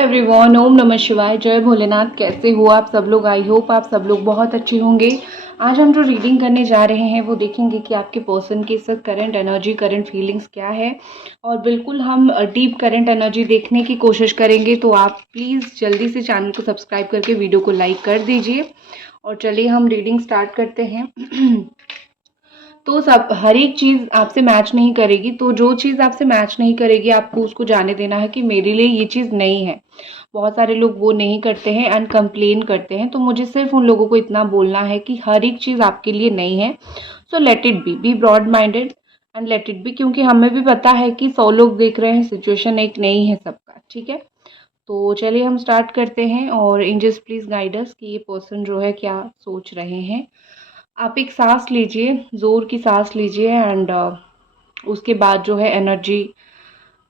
Everyone, ओम नमः शिवाय, जय भोलेनाथ। कैसे हो आप सब लोग? आई होप आप सब लोग बहुत अच्छे होंगे। आज हम जो रीडिंग करने जा रहे हैं वो देखेंगे कि आपके पर्सन की इस वक्त करंट एनर्जी, करंट फीलिंग्स क्या है। और बिल्कुल हम डीप करंट एनर्जी देखने की कोशिश करेंगे। तो आप प्लीज़ जल्दी से चैनल को सब्सक्राइब करके वीडियो को लाइक कर दीजिए। और चलिए हम रीडिंग स्टार्ट करते हैं। तो सब हर एक चीज़ आपसे मैच नहीं करेगी, तो जो चीज़ आपसे मैच नहीं करेगी आपको उसको जाने देना है कि मेरे लिए ये चीज़ नहीं है। बहुत सारे लोग वो नहीं करते हैं एंड कंप्लेन करते हैं, तो मुझे सिर्फ उन लोगों को इतना बोलना है कि हर एक चीज़ आपके लिए नहीं है। So let it be broad minded and let it be, क्योंकि हमें भी पता है कि 100 लोग देख रहे हैं, सिचुएशन एक नहीं है सबका। ठीक है, तो चलिए हम स्टार्ट करते हैं। और एंजल्स प्लीज गाइड अस कि ये पर्सन जो है क्या सोच रहे हैं। आप एक सांस लीजिए, जोर की सांस लीजिए एंड उसके बाद जो है एनर्जी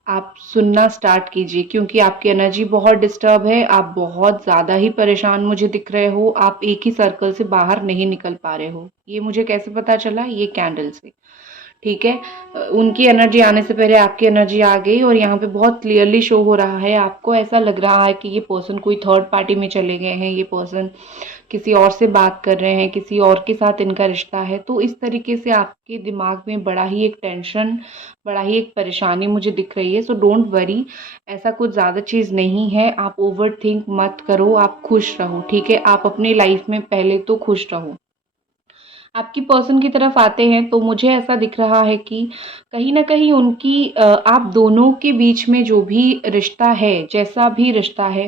आप सुनना स्टार्ट कीजिए, क्योंकि आपकी एनर्जी बहुत डिस्टर्ब है। आप बहुत ज़्यादा ही परेशान मुझे दिख रहे हो। आप एक ही सर्कल से बाहर नहीं निकल पा रहे हो। ये मुझे कैसे पता चला? ये कैंडल से। ठीक है, उनकी एनर्जी आने से पहले आपकी एनर्जी आ गई और यहाँ पे बहुत क्लियरली शो हो रहा है। आपको ऐसा लग रहा है कि ये पर्सन कोई थर्ड पार्टी में चले गए हैं, ये पर्सन किसी और से बात कर रहे हैं, किसी और के साथ इनका रिश्ता है। तो इस तरीके से आपके दिमाग में बड़ा ही एक टेंशन, बड़ा ही एक परेशानी मुझे दिख रही है। सो डोंट वरी, ऐसा कुछ ज़्यादा चीज़ नहीं है। आप ओवर थिंक मत करो, आप खुश रहो। ठीक है, आप अपनी लाइफ में पहले तो खुश रहो। आपकी पर्सन की तरफ आते हैं तो मुझे ऐसा दिख रहा है कि कहीं न कहीं उनकी आप दोनों के बीच में जो भी रिश्ता है, जैसा भी रिश्ता है,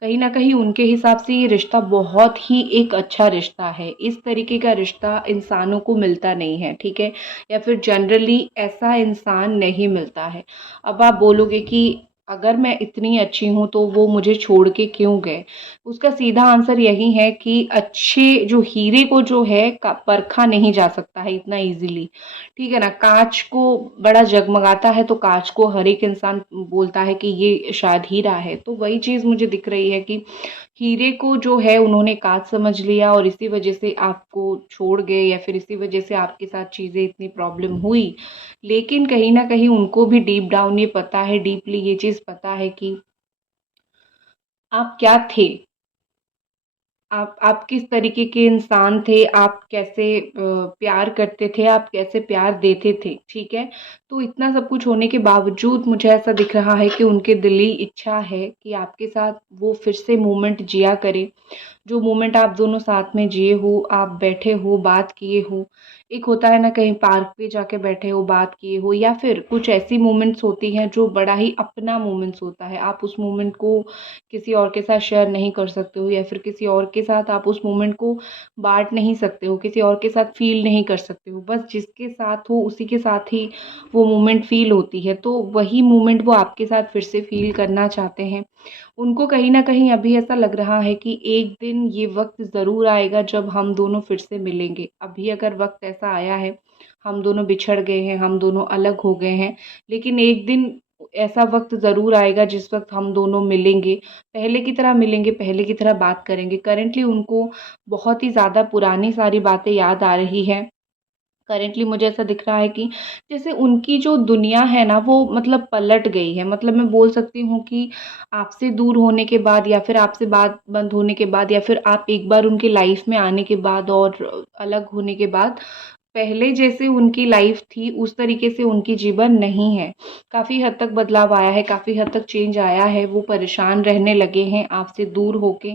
कहीं न कहीं उनके हिसाब से ये रिश्ता बहुत ही एक अच्छा रिश्ता है। इस तरीके का रिश्ता इंसानों को मिलता नहीं है, ठीक है? या फिर जनरली ऐसा इंसान नहीं मिलता है। अब आप बोलोगे कि अगर मैं इतनी अच्छी हूँ तो वो मुझे छोड़ के क्यों गए? उसका सीधा आंसर यही है कि अच्छे जो हीरे को जो है परखा नहीं जा सकता है इतना इजीली। ठीक है ना, कांच को बड़ा जगमगाता है तो कांच को हर एक इंसान बोलता है कि ये शायद हीरा है। तो वही चीज मुझे दिख रही है कि हीरे को जो है उन्होंने कांच समझ लिया और इसी वजह से आपको छोड़ गए, या फिर इसी वजह से आपके साथ चीजें इतनी प्रॉब्लम हुई। लेकिन कहीं ना कहीं उनको भी डीप डाउन ये पता है, डीपली ये चीज पता है कि आप क्या थे, आप किस तरीके के इंसान थे, आप कैसे प्यार करते थे, आप कैसे प्यार देते थे। ठीक है, तो इतना सब कुछ होने के बावजूद मुझे ऐसा दिख रहा है कि उनके दिली इच्छा है कि आपके साथ वो फिर से मोमेंट जिया करे। जो मोमेंट आप दोनों साथ में जिए हो, आप बैठे हो, बात किए हो। एक होता है ना, कहीं पार्क पे जाके बैठे हो, बात किए हो, या फिर कुछ ऐसी मोमेंट्स होती हैं जो बड़ा ही अपना मोमेंट्स होता है। आप उस मोमेंट को किसी और के साथ शेयर नहीं कर सकते हो, या फिर किसी और के साथ आप उस मोमेंट को बांट नहीं सकते हो, किसी और के साथ फील नहीं कर सकते हो। बस जिसके साथ हो उसी के साथ ही वो मोमेंट फील होती है। तो वही मोमेंट वो आपके साथ फिर से फील करना चाहते हैं। उनको कहीं न कहीं अभी ऐसा लग रहा है कि एक दिन ये वक़्त ज़रूर आएगा जब हम दोनों फिर से मिलेंगे। अभी अगर वक़्त ऐसा आया है, हम दोनों बिछड़ गए हैं, हम दोनों अलग हो गए हैं, लेकिन एक दिन ऐसा वक़्त ज़रूर आएगा जिस वक़्त हम दोनों मिलेंगे। पहले की तरह मिलेंगे, पहले की तरह बात करेंगे। करंटली उनको बहुत ही ज़्यादा पुरानी सारी बातें याद आ रही हैं। करेंटली मुझे ऐसा दिख रहा है कि जैसे उनकी जो दुनिया है ना वो मतलब पलट गई है। मतलब मैं बोल सकती हूँ कि आपसे दूर होने के बाद, या फिर आपसे बात बंद होने के बाद, या फिर आप एक बार उनकी लाइफ में आने के बाद और अलग होने के बाद, पहले जैसे उनकी लाइफ थी उस तरीके से उनकी जीवन नहीं है। काफ़ी हद तक बदलाव आया है, काफ़ी हद तक चेंज आया है। वो परेशान रहने लगे हैं आपसे दूर होके।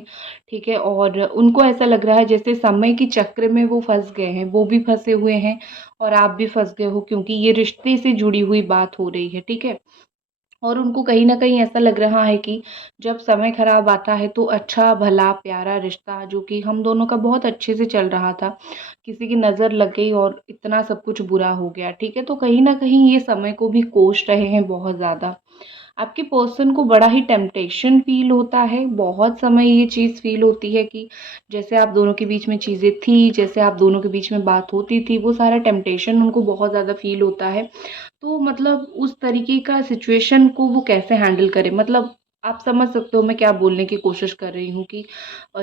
ठीक है, और उनको ऐसा लग रहा है जैसे समय के चक्र में वो फँस गए हैं, वो भी फँसे हुए हैं और आप भी फँस गए हो, क्योंकि ये रिश्ते से जुड़ी हुई बात हो रही है। ठीक है? और उनको कहीं न कहीं ऐसा लग रहा है कि जब समय खराब आता है तो अच्छा भला प्यारा रिश्ता जो कि हम दोनों का बहुत अच्छे से चल रहा था, किसी की नज़र लग गई और इतना सब कुछ बुरा हो गया। ठीक है? तो कहीं न कहीं ये समय को भी कोस रहे हैं बहुत ज़्यादा। आपके पर्सन को बड़ा ही टेम्पटेशन फ़ील होता है, बहुत समय ये चीज़ फ़ील होती है कि जैसे आप दोनों के बीच में चीज़ें थी, जैसे आप दोनों के बीच में बात होती थी, वो सारा टेम्पटेशन उनको बहुत ज़्यादा फ़ील होता है। तो मतलब उस तरीके का सिचुएशन को वो कैसे हैंडल करें? मतलब आप समझ सकते हो मैं क्या बोलने की कोशिश कर रही हूँ कि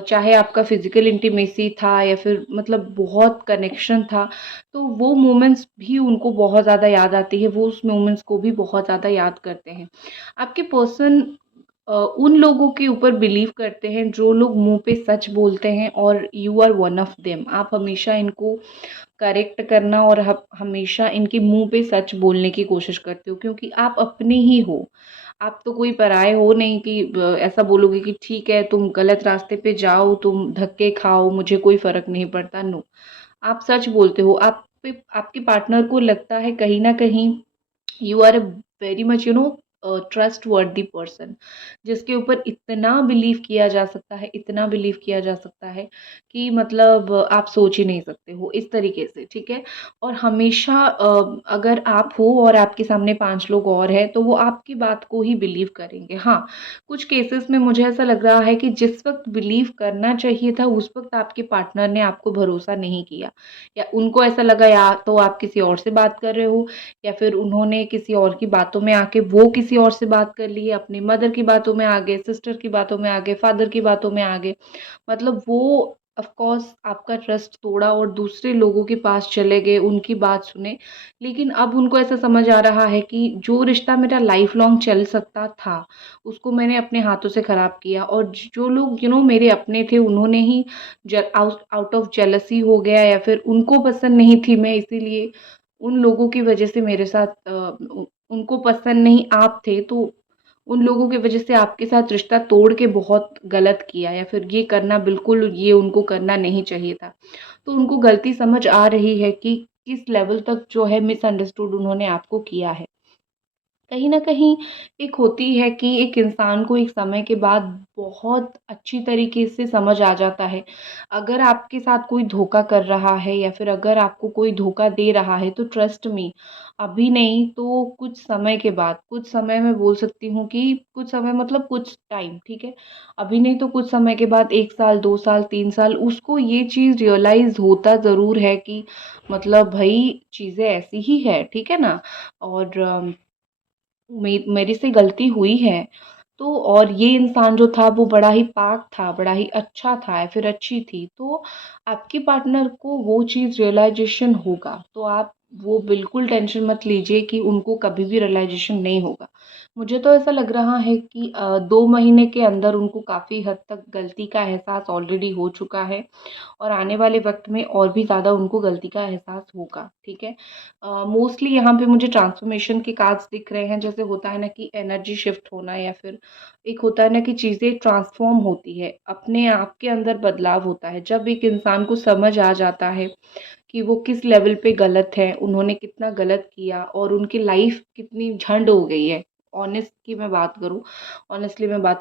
चाहे आपका फ़िज़िकल इंटीमेसी था या फिर मतलब बहुत कनेक्शन था, तो वो मोमेंट्स भी उनको बहुत ज़्यादा याद आती है, वो उस मोमेंट्स को भी बहुत ज़्यादा याद करते हैं। आपके पर्सन उन लोगों के ऊपर बिलीव करते हैं जो लोग मुंह पे सच बोलते हैं, और you are one of them. आप हमेशा इनको करेक्ट करना और हमेशा इनके मुंह पे सच बोलने की कोशिश करते हो, क्योंकि आप अपने ही हो। आप तो कोई पराये हो नहीं कि ऐसा बोलोगे कि ठीक है तुम गलत रास्ते पे जाओ, तुम धक्के खाओ, मुझे कोई फर्क नहीं पड़ता। नो, आप सच बोलते हो। आप पे आपके पार्टनर को लगता है कहीं ना कहीं you are a very much trustworthy person, जिसके ऊपर इतना बिलीव किया जा सकता है, इतना बिलीव किया जा सकता है कि मतलब आप सोच ही नहीं सकते हो इस तरीके से, ठीक है। और हमेशा अगर आप हो और आपके सामने 5 लोग और हैं तो वो आपकी बात को ही बिलीव करेंगे। हाँ, कुछ केसेस में मुझे ऐसा लग रहा है कि जिस वक्त बिलीव करना चाहिए था उस वक्त आपके पार्टनर ने आपको भरोसा नहीं किया, या उनको ऐसा लगा या तो आप किसी और से बात कर रहे हो, या फिर उन्होंने किसी और की बातों में आके वो किसी और से बात कर ली, अपनी मदर की बातों में आ गए, सिस्टर की बातों में आ गए, फादर की बातों में आ गए। मतलब वो ऑफ कोर्स आपका ट्रस्ट तोड़ा और दूसरे लोगों के पास चले गए, उनकी बात सुने। लेकिन अब उनको ऐसा समझ आ रहा है कि जो रिश्ता मेरा लाइफ लॉन्ग चल सकता था उसको मैंने अपने हाथों से खराब किया, और जो लोग मेरे अपने थे उन्होंने ही आउट ऑफ जेलसी हो गया, या फिर उनको पसंद नहीं थी मैं, इसीलिए उन लोगों की वजह से मेरे साथ उनको पसंद नहीं आप थे, तो उन लोगों की वजह से आपके साथ रिश्ता तोड़ के बहुत गलत किया, या फिर ये करना बिल्कुल ये उनको करना नहीं चाहिए था। तो उनको गलती समझ आ रही है कि किस लेवल तक जो है मिसअंडरस्टूड उन्होंने आपको किया है। कहीं न कहीं एक होती है कि एक इंसान को एक समय के बाद बहुत अच्छी तरीके से समझ आ जाता है। अगर आपके साथ कोई धोखा कर रहा है या फिर अगर आपको कोई धोखा दे रहा है तो ट्रस्ट मी, अभी नहीं तो कुछ समय के बाद, कुछ समय मैं बोल सकती हूँ कि कुछ समय मतलब कुछ टाइम, ठीक है? अभी नहीं तो कुछ समय के बाद 1 साल, 2 साल, 3 साल उसको ये चीज़ रियलाइज़ होता ज़रूर है कि मतलब भई चीज़ें ऐसी ही है, ठीक है ना? और मेरे से गलती हुई है। तो और ये इंसान जो था वो बड़ा ही पाक था, बड़ा ही अच्छा था या फिर अच्छी थी। तो आपके पार्टनर को वो चीज़ रियलाइज़ेशन होगा। तो आप वो बिल्कुल टेंशन मत लीजिए कि उनको कभी भी रियलाइज़ेशन नहीं होगा। मुझे तो ऐसा लग रहा है कि 2 महीने के अंदर उनको काफ़ी हद तक गलती का एहसास ऑलरेडी हो चुका है, और आने वाले वक़्त में और भी ज़्यादा उनको गलती का एहसास होगा, ठीक है? मोस्टली यहाँ पे मुझे ट्रांसफ़ॉर्मेशन के कार्ड्स दिख रहे हैं, जैसे होता है ना कि एनर्जी शिफ्ट होना, या फिर एक होता है ना कि चीज़ें ट्रांसफ़ॉर्म होती है, अपने आप के अंदर बदलाव होता है। जब एक इंसान को समझ आ जाता है कि वो किस लेवल पे गलत है, उन्होंने कितना गलत किया और उनकी लाइफ़ कितनी झंड हो गई है। ऑनेस्टली मैं बात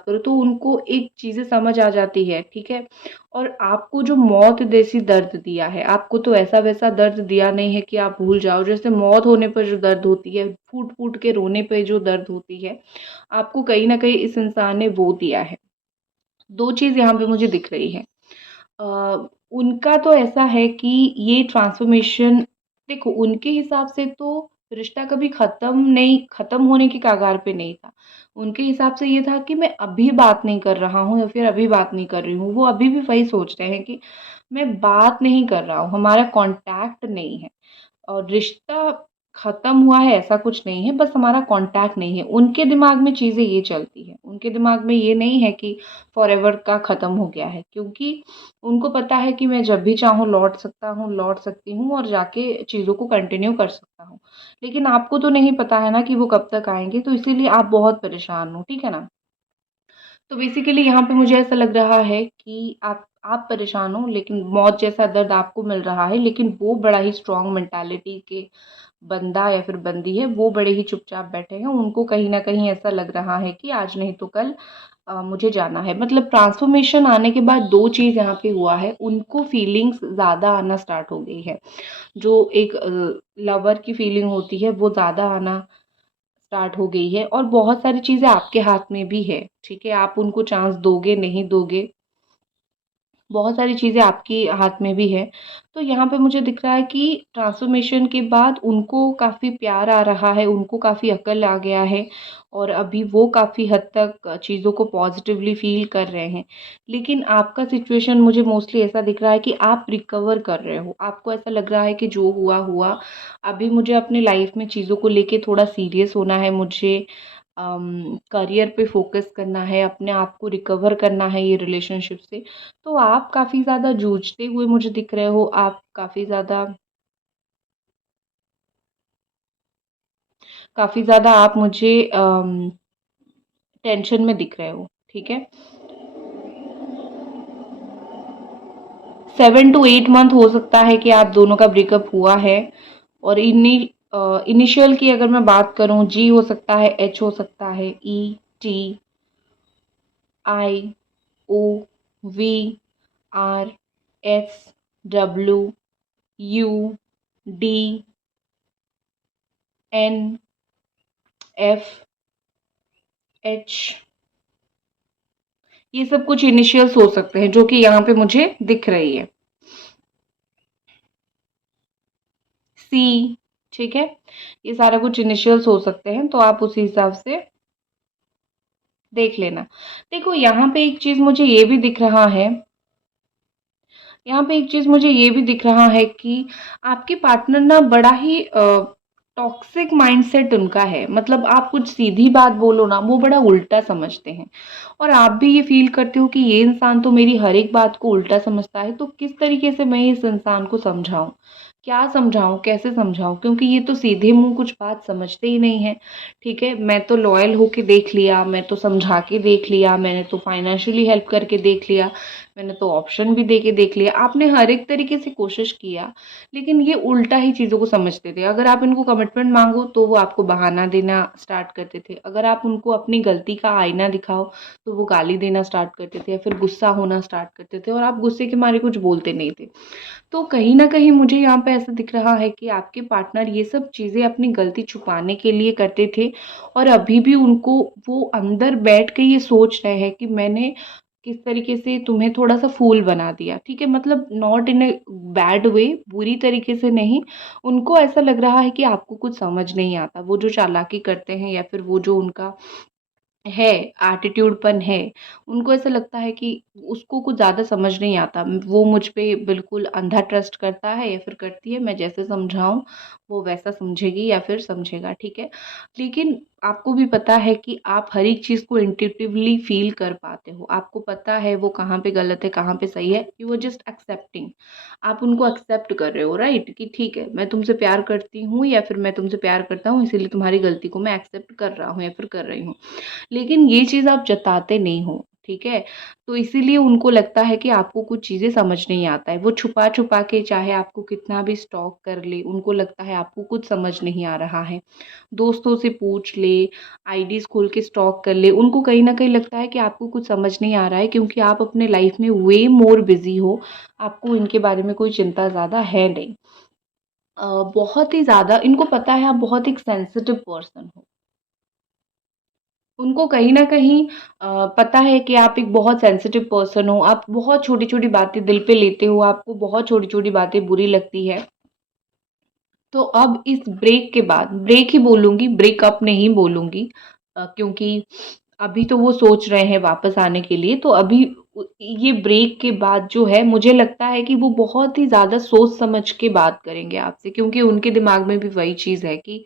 करूँ तो उनको एक चीज़ें समझ आ जाती है, ठीक है? और आपको जो मौत जैसी दर्द दिया है, आपको तो ऐसा-वैसा दर्द दिया नहीं है कि आप भूल जाओ। जैसे मौत होने पर जो दर्द होती है, फूट-फूट के रोने पे जो दर्द होती है, आपको कहीं न कहीं इस इंसान ने वो दिया है। 2 चीज़ यहाँ पे मुझे दिख रही है। उनका तो ऐसा है कि ये ट्रांसफ़ॉर्मेशन, देखो उनके हिसाब से तो रिश्ता कभी ख़त्म होने के कगार पे नहीं था। उनके हिसाब से ये था कि मैं अभी बात नहीं कर रहा हूँ या फिर अभी बात नहीं कर रही हूँ। वो अभी भी वही सोच रहे हैं कि मैं बात नहीं कर रहा हूँ, हमारा कॉन्टैक्ट नहीं है। और रिश्ता ख़त्म हुआ है ऐसा कुछ नहीं है, बस हमारा कॉन्टैक्ट नहीं है। उनके दिमाग में चीज़ें ये चलती हैं, उनके दिमाग में ये नहीं है कि फॉरएवर का ख़त्म हो गया है, क्योंकि उनको पता है कि मैं जब भी चाहूँ लौट सकता हूँ, लौट सकती हूँ और जाके चीज़ों को कंटिन्यू कर सकता हूँ। लेकिन आपको तो नहीं पता है ना कि वो कब तक आएँगे, तो इसीलिए आप बहुत परेशान हो, ठीक है ना? तो बेसिकली यहाँ पे मुझे ऐसा लग रहा है कि आप परेशान हो, लेकिन मौत जैसा दर्द आपको मिल रहा है, लेकिन वो बड़ा ही स्ट्रॉन्ग मेंटालिटी के बंदा या फिर बंदी है, वो बड़े ही चुपचाप बैठे हैं। उनको कहीं न कहीं ऐसा लग रहा है कि आज नहीं तो कल मुझे जाना है। मतलब ट्रांसफ़ॉर्मेशन आने के बाद 2 चीज़ यहाँ पे हुआ है, उनको फीलिंग्स ज़्यादा आना स्टार्ट हो गई है। जो एक लवर की फीलिंग होती है वो ज़्यादा आना स्टार्ट हो गई है, और बहुत सारी चीज़ें आपके हाथ में भी है, ठीक है? आप उनको चांस दोगे, नहीं दोगे, बहुत सारी चीज़ें आपके हाथ में भी है। तो यहाँ पे मुझे दिख रहा है कि ट्रांसफ़ॉर्मेशन के बाद उनको काफ़ी प्यार आ रहा है, उनको काफ़ी अक्ल आ गया है, और अभी वो काफ़ी हद तक चीज़ों को पॉज़िटिवली फ़ील कर रहे हैं। लेकिन आपका सिचुएशन मुझे मोस्टली ऐसा दिख रहा है कि आप रिकवर कर रहे हो। आपको ऐसा लग रहा है कि जो हुआ, हुआ। अभी मुझे अपनी लाइफ़ में चीज़ों को लेके थोड़ा सीरियस होना है, मुझे करियर पे फोकस करना है, अपने आप को रिकवर करना है ये रिलेशनशिप से। तो आप काफ़ी ज़्यादा आप मुझे टेंशन में दिख रहे हो, ठीक है। 7 to 8 मंथ हो सकता है कि आप दोनों का ब्रेकअप हुआ है। और इनिशियल की अगर मैं बात करूं, जी हो सकता है, एच हो सकता है, E, T, I, O, V, R, S, W, U, D, N, F, H, ये सब कुछ इनिशियल्स हो सकते हैं जो कि यहाँ पे मुझे दिख रही है। सी, ठीक है, ये सारा कुछ इनिशियल्स हो सकते हैं, तो आप उसी हिसाब से देख लेना। देखो, यहाँ पे एक चीज मुझे ये भी दिख रहा है कि आपके पार्टनर ना बड़ा ही टॉक्सिक माइंडसेट उनका है। मतलब आप कुछ सीधी बात बोलो ना, वो बड़ा उल्टा समझते हैं। और आप भी ये फील करते हो कि ये इंसान तो मेरी हर एक बात को उल्टा समझता है, तो किस तरीके से मैं इस इंसान को समझाऊं, क्या समझाऊं, कैसे समझाऊं, क्योंकि ये तो सीधे मुंह कुछ बात समझते ही नहीं है। ठीक है, मैं तो लॉयल होके देख लिया, मैं तो समझा के देख लिया, मैंने तो फाइनेंशियली हेल्प करके देख लिया, मैंने तो ऑप्शन भी दे के देख लिया, आपने हर एक तरीके से कोशिश किया, लेकिन ये उल्टा ही चीज़ों को समझते थे। अगर आप इनको कमिटमेंट मांगो तो वो आपको बहाना देना स्टार्ट करते थे, अगर आप उनको अपनी गलती का आईना दिखाओ तो वो गाली देना स्टार्ट करते थे या फिर गुस्सा होना स्टार्ट करते थे, और आप गुस्से के मारे कुछ बोलते नहीं थे। तो कहीं न कहीं मुझे यहाँ पे ऐसा दिख रहा है कि आपके पार्टनर ये सब चीज़ें अपनी गलती छुपाने के लिए करते थे, और अभी भी उनको वो अंदर बैठ के ये सोच रहे हैं कि मैंने किस तरीके से तुम्हें थोड़ा-सा फूल बना दिया, ठीक है? मतलब not in a bad way, बुरी तरीके से नहीं। उनको ऐसा लग रहा है कि आपको कुछ समझ नहीं आता। वो जो चालाकी करते हैं या फिर वो जो उनका है, एटीट्यूडपन है, उनको ऐसा लगता है कि उसको कुछ ज़्यादा समझ नहीं आता। वो मुझ पे बिल्कुल अंधा ट्रस्ट करता है या फिर करती है, मैं जैसे समझाऊँ वो वैसा समझेगी या फिर समझेगा, ठीक है। लेकिन आपको भी पता है कि आप हर एक चीज़ को इंट्यूटिवली फ़ील कर पाते हो। आपको पता है वो कहाँ पे गलत है, कहाँ पे सही है। यू आर जस्ट एक्सेप्टिंग, आप उनको एक्सेप्ट कर रहे हो, राइट? कि ठीक है, मैं तुमसे प्यार करती हूँ या फिर मैं तुमसे प्यार करता हूँ, इसीलिए तुम्हारी गलती को मैं एक्सेप्ट कर रहा हूँ या फिर कर रही हूँ। लेकिन ये चीज़ आप जताते नहीं हो, ठीक है? तो इसीलिए उनको लगता है कि आपको कुछ चीज़ें समझ नहीं आता है। वो छुपा-छुपा के चाहे आपको कितना भी स्टॉक कर ले, उनको लगता है आपको कुछ समझ नहीं आ रहा है। दोस्तों से पूछ ले, आईडीज़ खोल के स्टॉक कर ले, उनको कहीं न कहीं लगता है कि आपको कुछ समझ नहीं आ रहा है, क्योंकि आप अपने लाइफ़ में वे मोर बिज़ी हो, आपको इनके बारे में कोई चिंता ज़्यादा है नहीं। बहुत ही ज़्यादा इनको पता है आप बहुत एक सेंसिटिव पर्सन हो। उनको कहीं न कहीं पता है कि आप एक बहुत सेंसिटिव पर्सन हो, आप बहुत छोटी-छोटी बातें दिल पे लेते हो, आपको बहुत छोटी-छोटी बातें बुरी लगती है। तो अब इस ब्रेक के बाद, ब्रेक ही बोलूँगी, ब्रेकअप नहीं बोलूँगी, क्योंकि अभी तो वो सोच रहे हैं वापस आने के लिए, तो अभी ये ब्रेक के बाद जो है मुझे लगता है कि वो बहुत ही ज़्यादा सोच समझ के बात करेंगे आपसे, क्योंकि उनके दिमाग में भी वही चीज़ है कि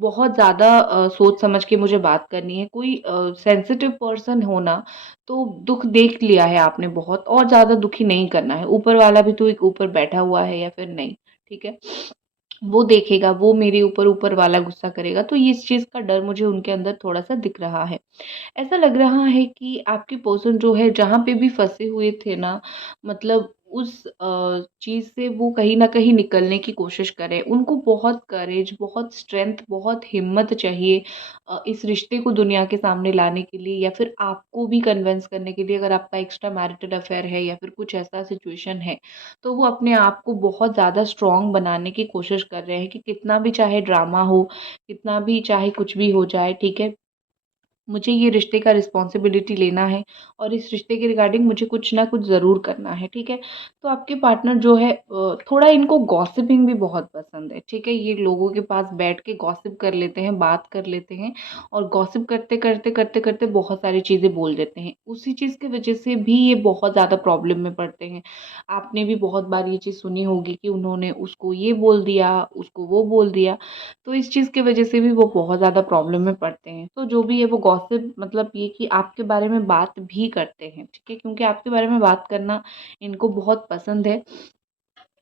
बहुत ज़्यादा सोच समझ के मुझे बात करनी है। कोई सेंसिटिव पर्सन हो ना, तो दुःख देख लिया है आपने बहुत, और ज़्यादा दुखी नहीं करना है। ऊपर वाला भी तो एक ऊपर बैठा हुआ है या फिर नहीं, ठीक है? वो देखेगा, वो मेरे ऊपर ऊपर वाला गुस्सा करेगा, तो ये इस चीज़ का डर मुझे उनके अंदर थोड़ा-सा दिख रहा है। ऐसा लग रहा है कि आपके पर्सन जो है जहाँ पे भी फँसे हुए थे ना, मतलब उस चीज़ से वो कहीं न कहीं निकलने की कोशिश कर रहे हैं। उनको बहुत करेज, बहुत स्ट्रेंथ, बहुत हिम्मत चाहिए इस रिश्ते को दुनिया के सामने लाने के लिए, या फिर आपको भी कन्विंस करने के लिए, अगर आपका एक्स्ट्रा मैरिटल अफेयर है या फिर कुछ ऐसा सिचुएशन है, तो वो अपने आप को बहुत ज़्यादा स्ट्रॉन्ग बनाने की कोशिश कर रहे हैं कि कितना भी चाहे ड्रामा हो, कितना भी चाहे कुछ भी हो जाए, ठीक है? मुझे ये रिश्ते का रिस्पॉन्सिबिलिटी लेना है और इस रिश्ते के रिगार्डिंग मुझे कुछ ना कुछ ज़रूर करना है, ठीक है। तो आपके पार्टनर जो है थोड़ा इनको गॉसिपिंग भी बहुत पसंद है, ठीक है। ये लोगों के पास बैठ के गॉसिप कर लेते हैं, बात कर लेते हैं और गॉसिप करते करते बहुत सारी चीज़ें बोल देते हैं। उसी चीज़ की वजह से भी ये बहुत ज़्यादा प्रॉब्लम में पड़ते हैं। आपने भी बहुत बार ये चीज़ सुनी होगी कि उन्होंने उसको ये बोल दिया, उसको वो बोल दिया। तो इस चीज़ की वजह से भी वो बहुत ज़्यादा प्रॉब्लम में पड़ते हैं। तो जो भी है वो गॉसिप मतलब ये कि आपके बारे में बात भी करते हैं, ठीक है? क्योंकि आपके बारे में बात करना इनको बहुत पसंद है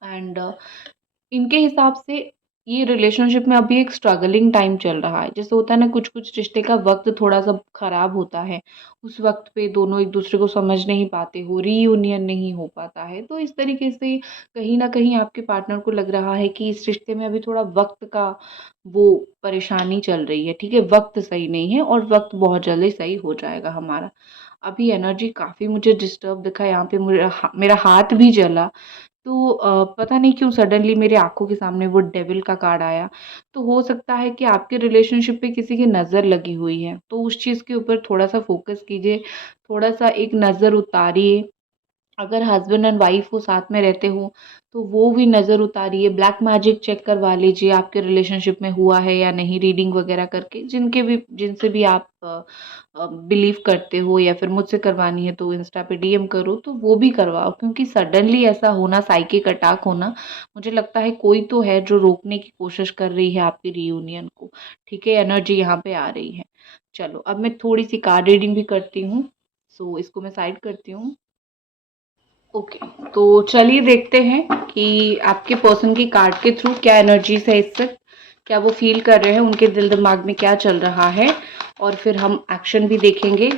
एंड इनके हिसाब से ये रिलेशनशिप में अभी एक स्ट्रगलिंग टाइम चल रहा है। जैसे होता है ना कुछ-कुछ रिश्ते का वक़्त थोड़ा-सा ख़राब होता है। उस वक़्त पे दोनों एक-दूसरे को समझ नहीं पाते हो, रीयूनियन नहीं हो पाता है। तो इस तरीके से कहीं न कहीं आपके पार्टनर को लग रहा है कि इस रिश्ते में अभी थोड़ा वक़्त का वो परेशानी चल रही है, ठीक है? वक़्त सही नहीं है और वक़्त बहुत जल्दी सही हो जाएगा हमारा। अभी एनर्जी काफ़ी मुझे डिस्टर्ब दिखा यहाँ पे मेरा हाथ भी जला। तो पता नहीं क्यों सडनली मेरे आँखों के सामने वो डेविल का कार्ड आया। तो हो सकता है कि आपके रिलेशनशिप पे किसी की नज़र लगी हुई है, तो उस चीज़ के ऊपर थोड़ा-सा फ़ोकस कीजिए, थोड़ा-सा एक नज़र उतारिए। अगर हस्बैंड एंड वाइफ वो साथ में रहते हो, तो वो भी नज़र उतारिए, ब्लैक मैजिक चेक करवा लीजिए आपके रिलेशनशिप में हुआ है या नहीं रीडिंग वगैरह करके, जिनसे भी आप बिलीव करते हो या फिर मुझसे करवानी है तो इंस्टा पे डीएम करो, तो वो भी करवाओ क्योंकि सडनली ऐसा होना साइकिक अटैक होना, मुझे लगता है कोई तो है जो रोकने की कोशिश कर रही है आपकी रियूनियन को, ठीक है? एनर्जी यहाँ पे आ रही है। चलो, अब मैं थोड़ी-सी कार्ड रीडिंग भी करती हूँ, सो इसको मैं साइड करती हूँ। ओके, तो चलिए देखते हैं कि आपके पर्सन की कार्ड के थ्रू क्या एनर्जीज है इस वक्त, क्या वो फील कर रहे हैं, उनके दिल दिमाग में क्या चल रहा है और फिर हम एक्शन भी देखेंगे।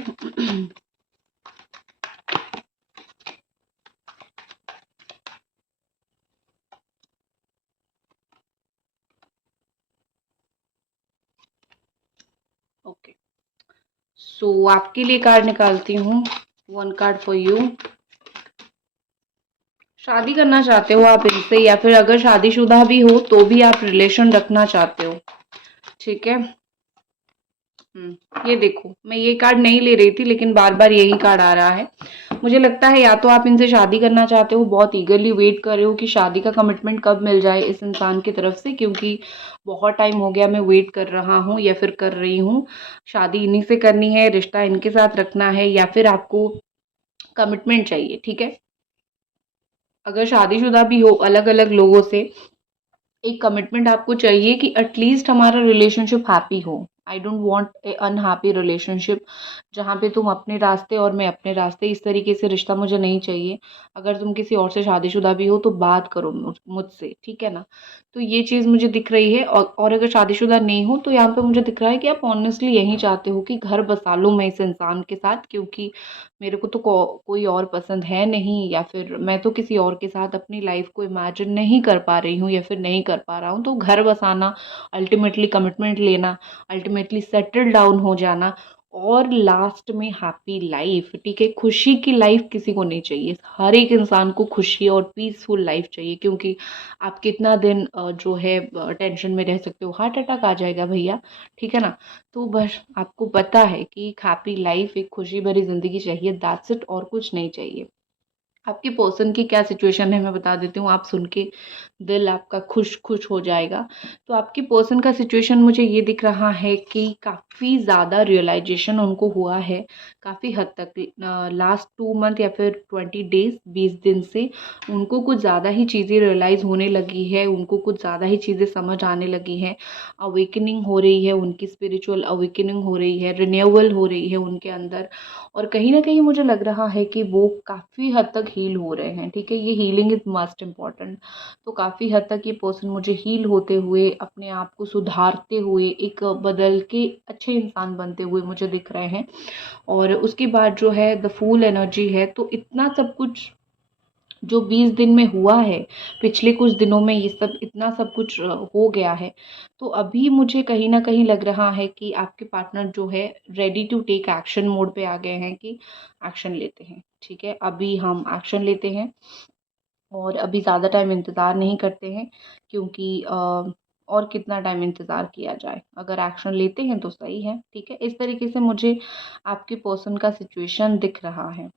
ओके, सो आपके लिए कार्ड निकालती हूँ। One card for you. शादी करना चाहते हो आप इनसे या फिर अगर शादीशुदा भी हो तो भी आप रिलेशन रखना चाहते हो, ठीक है। ये देखो, मैं ये कार्ड नहीं ले रही थी लेकिन बार बार यही कार्ड आ रहा है। मुझे लगता है या तो आप इनसे शादी करना चाहते हो, बहुत ईगरली वेट कर रहे हो कि शादी का कमिटमेंट कब मिल जाए इस इंसान की तरफ से, क्योंकि बहुत टाइम हो गया मैं वेट कर रहा हूँ या फिर कर रही हूँ। शादी इन्हीं से करनी है, रिश्ता इनके साथ रखना है या फिर आपको कमिटमेंट चाहिए, ठीक है। अगर शादीशुदा भी हो अलग अलग लोगों से, एक कमिटमेंट आपको चाहिए कि एटलीस्ट हमारा रिलेशनशिप हैप्पी हो। I don't want a unhappy relationship जहाँ पे तुम अपने रास्ते और मैं अपने रास्ते, इस तरीके से रिश्ता मुझे नहीं चाहिए। अगर तुम किसी और से शादीशुदा भी हो तो बात करो मुझसे, ठीक है ना। तो ये चीज़ मुझे दिख रही है और अगर शादीशुदा नहीं हो तो यहाँ पे मुझे दिख रहा है कि आप ऑनेस्टली यही चाहते हो कि घर बसा लूँ मैं इस इंसान के साथ, क्योंकि मेरे को तो कोई और पसंद है नहीं या फिर मैं तो किसी और के साथ अपनी लाइफ को इमेजिन नहीं कर पा रही हूँ या फिर नहीं कर पा रहा हूँ। तो घर बसाना, अल्टीमेटली कमिटमेंट लेना, अल्टीमेटली सेटल डाउन हो जाना और लास्ट में हैप्पी लाइफ, ठीक है। खुशी की लाइफ किसी को नहीं चाहिए, हर एक इंसान को खुशी और पीसफुल लाइफ चाहिए, क्योंकि आप कितना दिन जो है टेंशन में रह सकते हो, हार्ट अटैक आ जाएगा भैया, ठीक है ना। तो बस आपको पता है कि एक हैप्पी लाइफ, एक खुशी भरी ज़िंदगी चाहिए, दैट्स इट, और कुछ नहीं चाहिए। आपके पर्सन की क्या सिचुएशन है मैं बता देती हूँ, आप सुन के दिल आपका खुश खुश हो जाएगा। तो आपकी पर्सन का सिचुएशन मुझे ये दिख रहा है कि काफ़ी ज़्यादा रियलाइजेशन उनको हुआ है, काफ़ी हद तक लास्ट 2 मंथ या फिर 20 डेज, 20 दिन से उनको कुछ ज़्यादा ही चीज़ें रियलाइज़ होने लगी है, उनको कुछ ज़्यादा ही चीज़ें समझ आने लगी हैं। अवेकनिंग हो रही है, उनकी स्पिरिचुअल अवेकनिंग हो रही है, रिन्यूअल हो रही है उनके अंदर। और कहीं न कहीं मुझे लग रहा है कि वो काफ़ी हद तक हील हो रहे हैं, ठीक है? ये हीलिंग इज़ मस्ट इम्पॉर्टेंट। तो काफ़ी हद तक ये पर्सन मुझे हील होते हुए, अपने आप को सुधारते हुए, एक बदल के अच्छे इंसान बनते हुए मुझे दिख रहे हैं। और उसके बाद जो है द फूल एनर्जी है, तो इतना सब कुछ जो 20 दिन में हुआ है, पिछले कुछ दिनों में ये सब इतना सब कुछ हो गया है। तो अभी मुझे कहीं न कहीं लग रहा है कि आपके पार्टनर जो है ready to take action mode पे आ गए हैं कि एक्शन लेते हैं, ठीक है? अभी हम एक्शन लेते हैं और अभी ज़्यादा टाइम इंतज़ार नहीं करते हैं, क्योंकि और कितना टाइम इंतज़ार किया जाए? अगर एक्शन लेते हैं तो सही है, ठीक है? इस तरीके से मुझे आपके पर्सन का सिचुएशन दिख रहा है।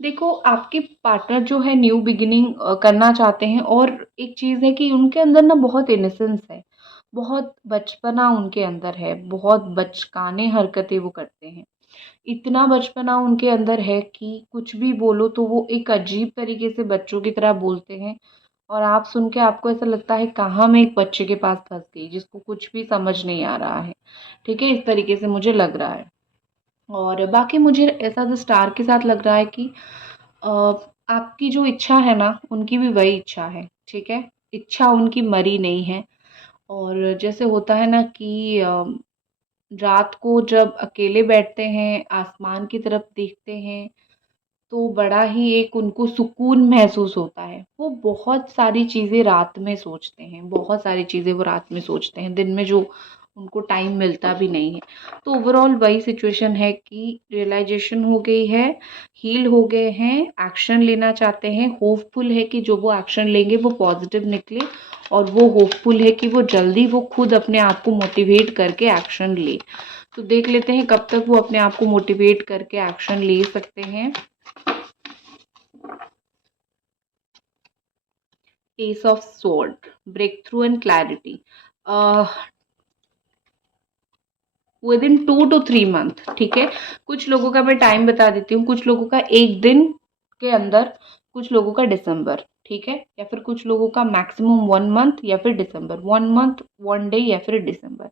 देखो, आपके पार्टनर जो है न्यू बिगिनिंग करना चाहते हैं, और एक चीज़ है कि उनके अंदर ना बहुत इनोसेंस है, बहुत बचपना उनके अंदर है, बहुत बचकाने हरकतें वो करते हैं। इतना बचपना उनके अंदर है कि कुछ भी बोलो तो वो एक अजीब तरीके से बच्चों की तरह बोलते हैं, और आप सुन के आपको ऐसा लगता है कहाँ मैं एक बच्चे के पास फँस गई जिसको कुछ भी समझ नहीं आ रहा है। ठीक है? इस तरीके से मुझे लग रहा है। और बाकी मुझे ऐसा द स्टार के साथ लग रहा है कि अ, आपकी जो इच्छा है ना, उनकी भी वही इच्छा है, ठीक है? इच्छा उनकी मरी नहीं है। और जैसे होता है ना कि रात को जब अकेले बैठते हैं, आसमान की तरफ देखते हैं, तो बड़ा ही एक उनको सुकून महसूस होता है। वो बहुत सारी चीज़ें रात में सोचते हैं, बहुत सारी चीज़ें वो रात में सोचते हैं, दिन में जो उनको टाइम मिलता भी नहीं है। तो ओवरऑल वही सिचुएशन है कि रियलाइज़ेशन हो गई है, हील हो गए हैं, एक्शन लेना चाहते हैं, होपफुल है कि जो वो एक्शन लेंगे वो पॉज़िटिव निकले, और वो होपफुल है कि वो जल्दी वो खुद अपने आप को मोटिवेट करके एक्शन ले। तो देख लेते हैं कब तक वो अपने आप को मोटिवेट करके एक्शन ले सकते हैं। Ace of sword, breakthrough and clarity. Within 2 to 3 month, ठीक है? कुछ लोगों का मैं टाइम बता देती हूँ, कुछ लोगों का 1 दिन के अंदर, कुछ लोगों का दिसंबर, ठीक है? या फिर कुछ लोगों का मैक्सिमम 1 मंथ, या फिर दिसंबर, 1 मंथ 1 डे, या फिर दिसंबर,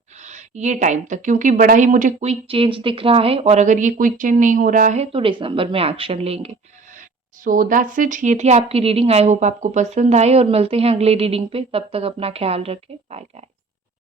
ये टाइम तक, क्योंकि बड़ा ही मुझे क्विक चेंज दिख रहा है, और अगर ये क्विक चेंज नहीं हो रहा है तो दिसंबर में एक्शन लेंगे। सो दैट्स इट, ये थी आपकी रीडिंग। आई होप आपको पसंद आई, और मिलते हैं अगले रीडिंग पे। तब तक अपना ख्याल रखें। Bye guys.